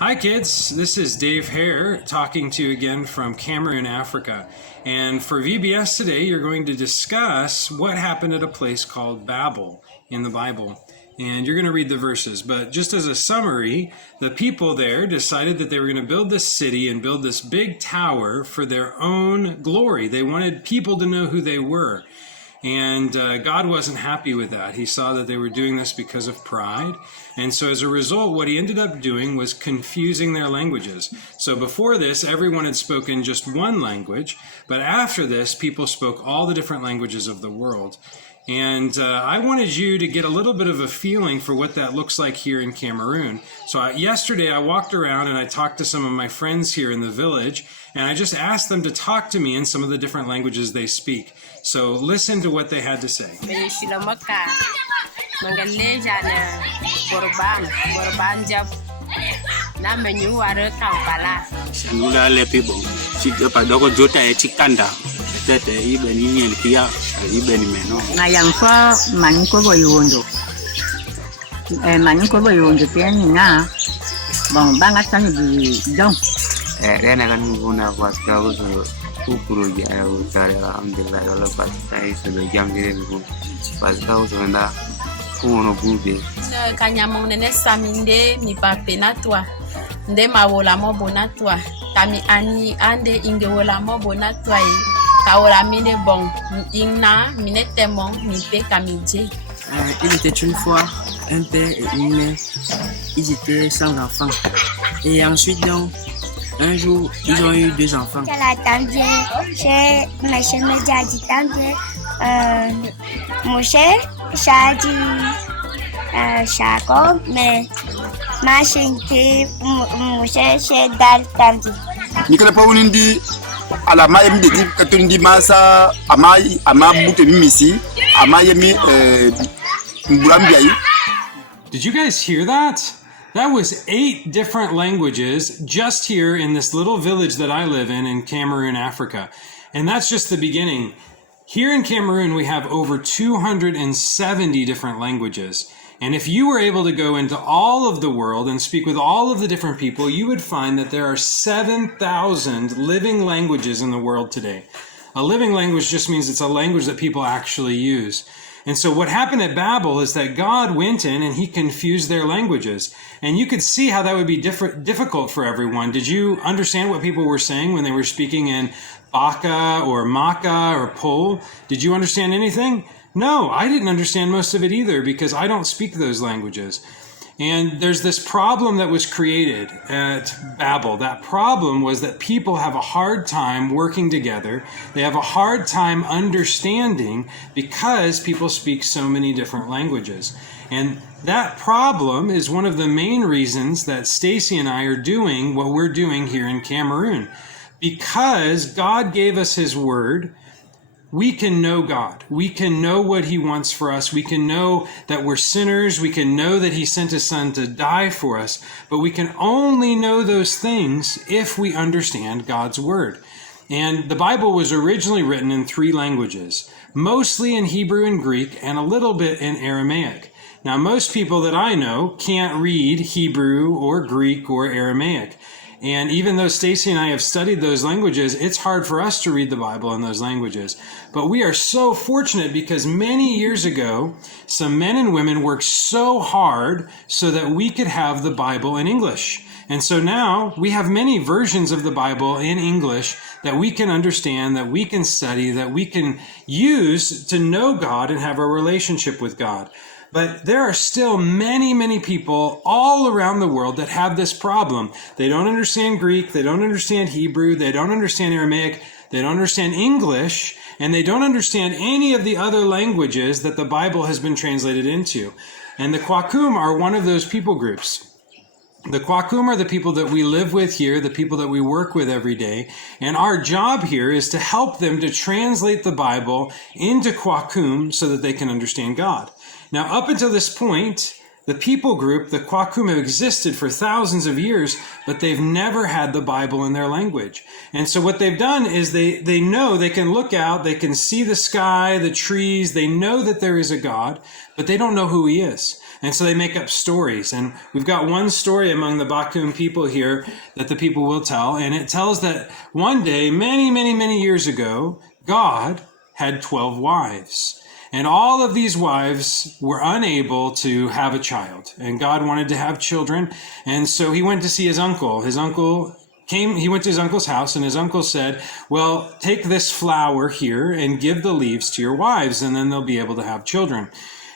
Hi kids, this is Dave Hare talking to you again from Cameroon, Africa. And for VBS today, you're going to discuss what happened at a place called Babel in the Bible. And you're going to read the verses. But just as a summary, the people there decided that they were going to build this city and build this big tower for their own glory. They wanted people to know who they were. And God wasn't happy with that. He saw that they were doing this because of pride. And so as a result, what he ended up doing was confusing their languages. So before this, everyone had spoken just one language. But after this, people spoke all the different languages of the world. And I wanted you to get a little bit of a feeling for what that looks like here in Cameroon. So yesterday I walked around and I talked to some of my friends here in the village, and I just asked them to talk to me in some of the different languages they speak. So listen to what they had to say. Kami ani ande ingewola mo bonatwa kaola mine bon ingna mine temon mi pe kamije. Il était une fois un père et une mère. Ils étaient sans enfants. Et ensuite, donc, un jour, ils ont eu 2 enfants. Nikala pa unindi alama yemi dedi katondi masa ama butemi misi ama yemi mbulambiayi. Did you guys hear that? That was 8 different languages just here in this little village that I live in Cameroon, Africa. And that's just the beginning. Here in Cameroon, we have over 270 different languages. And if you were able to go into all of the world and speak with all of the different people, you would find that there are 7,000 living languages in the world today. A living language just means it's a language that people actually use. And so what happened at Babel is that God went in and he confused their languages. And you could see how that would be difficult for everyone. Did you understand what people were saying when they were speaking in Baka or Maka or Pole? Did you understand anything? No, I didn't understand most of it either because I don't speak those languages. And there's this problem that was created at Babel. That problem was that people have a hard time working together. They have a hard time understanding because people speak so many different languages. And that problem is one of the main reasons that Stacy and I are doing what we're doing here in Cameroon. Because God gave us his word, we can know God. We can know what he wants for us. We can know that we're sinners. We can know that he sent his son to die for us. But we can only know those things if we understand God's word. And the Bible was originally written in 3 languages, mostly in Hebrew and Greek and a little bit in Aramaic. Now, most people that I know can't read Hebrew or Greek or Aramaic. And even though Stacy and I have studied those languages, it's hard for us to read the Bible in those languages. But we are so fortunate because many years ago, some men and women worked so hard so that we could have the Bible in English. And so now we have many versions of the Bible in English that we can understand, that we can study, that we can use to know God and have a relationship with God. But there are still many, many people all around the world that have this problem. They don't understand Greek, they don't understand Hebrew, they don't understand Aramaic, they don't understand English, and they don't understand any of the other languages that the Bible has been translated into. And the Kwakum are one of those people groups. The Kwakum are the people that we live with here, the people that we work with every day. And our job here is to help them to translate the Bible into Kwakum so that they can understand God. Now, up until this point, the people group, the Kwakum, have existed for thousands of years, but they've never had the Bible in their language. And so what they've done is they know, they can look out, they can see the sky, the trees, they know that there is a God, but they don't know who he is. And so they make up stories. And we've got one story among the Bakum people here that the people will tell. And it tells that one day, many, many, many years ago, God had 12 wives. And all of these wives were unable to have a child. And God wanted to have children. And so he went to see his uncle. He went to his uncle's house, and his uncle said, well, take this flower here and give the leaves to your wives, and then they'll be able to have children.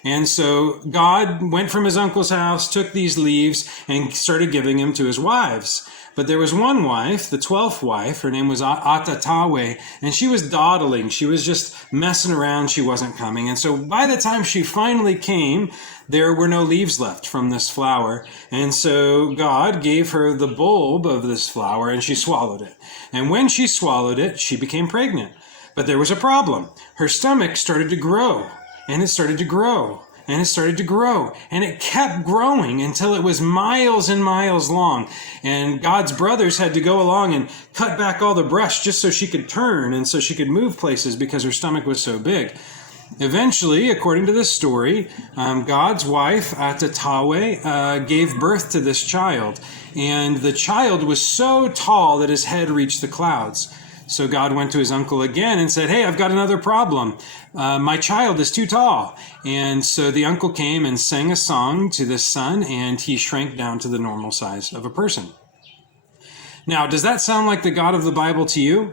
And so God went from his uncle's house, took these leaves, and started giving them to his wives. But there was one wife, the 12th wife, her name was Atatawe, and she was dawdling. She was just messing around. She wasn't coming. And so by the time she finally came, there were no leaves left from this flower. And so God gave her the bulb of this flower, and she swallowed it. And when she swallowed it, she became pregnant. But there was a problem. Her stomach started to grow, and it started to grow. And it started to grow, and it kept growing until it was miles and miles long. And God's brothers had to go along and cut back all the brush just so she could turn and so she could move places because her stomach was so big. Eventually, according to this story, God's wife, Atatawe, gave birth to this child. And the child was so tall that his head reached the clouds. So God went to his uncle again and said, hey, I've got another problem. My child is too tall. And so the uncle came and sang a song to this son, and he shrank down to the normal size of a person. Now, does that sound like the God of the Bible to you?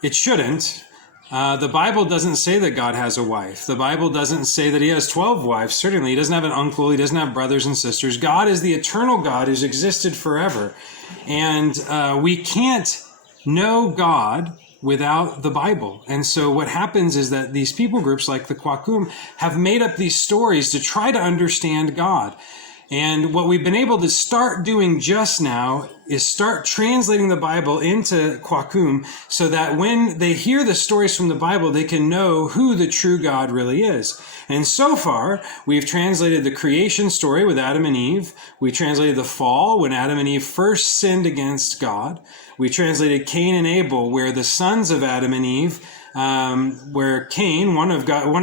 It shouldn't. The Bible doesn't say that God has a wife. The Bible doesn't say that he has 12 wives. Certainly, he doesn't have an uncle. He doesn't have brothers and sisters. God is the eternal God who's existed forever. And we can't know God without the Bible. And so what happens is that these people groups like the Kwakum have made up these stories to try to understand God. And what we've been able to start doing just now is start translating the Bible into Kwakum so that when they hear the stories from the Bible, they can know who the true God really is. And so far, we've translated the creation story with Adam and Eve. We translated the fall when Adam and Eve first sinned against God. We translated Cain and Abel, where the sons of Adam and Eve, where Cain, one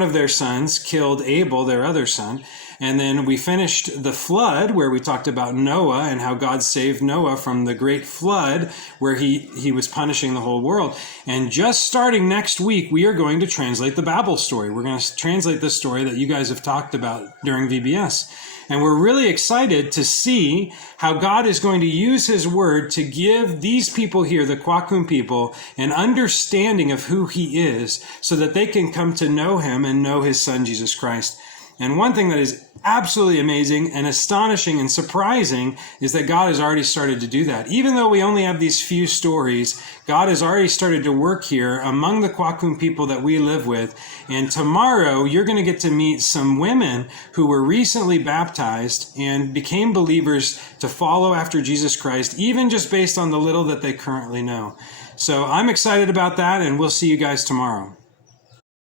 of their sons, killed Abel, their other son. And then we finished the flood, where we talked about Noah and how God saved Noah from the great flood, where he was punishing the whole world. And just starting next week, we are going to translate the Babel story. We're going to translate the story that you guys have talked about during VBS. And we're really excited to see how God is going to use his word to give these people here, the Kwakum people, an understanding of who he is so that they can come to know him and know his son, Jesus Christ. And one thing that is absolutely amazing and astonishing and surprising is that God has already started to do that. Even though we only have these few stories, God has already started to work here among the Kwakum people that we live with. And tomorrow, you're going to get to meet some women who were recently baptized and became believers to follow after Jesus Christ, even just based on the little that they currently know. So I'm excited about that, and we'll see you guys tomorrow.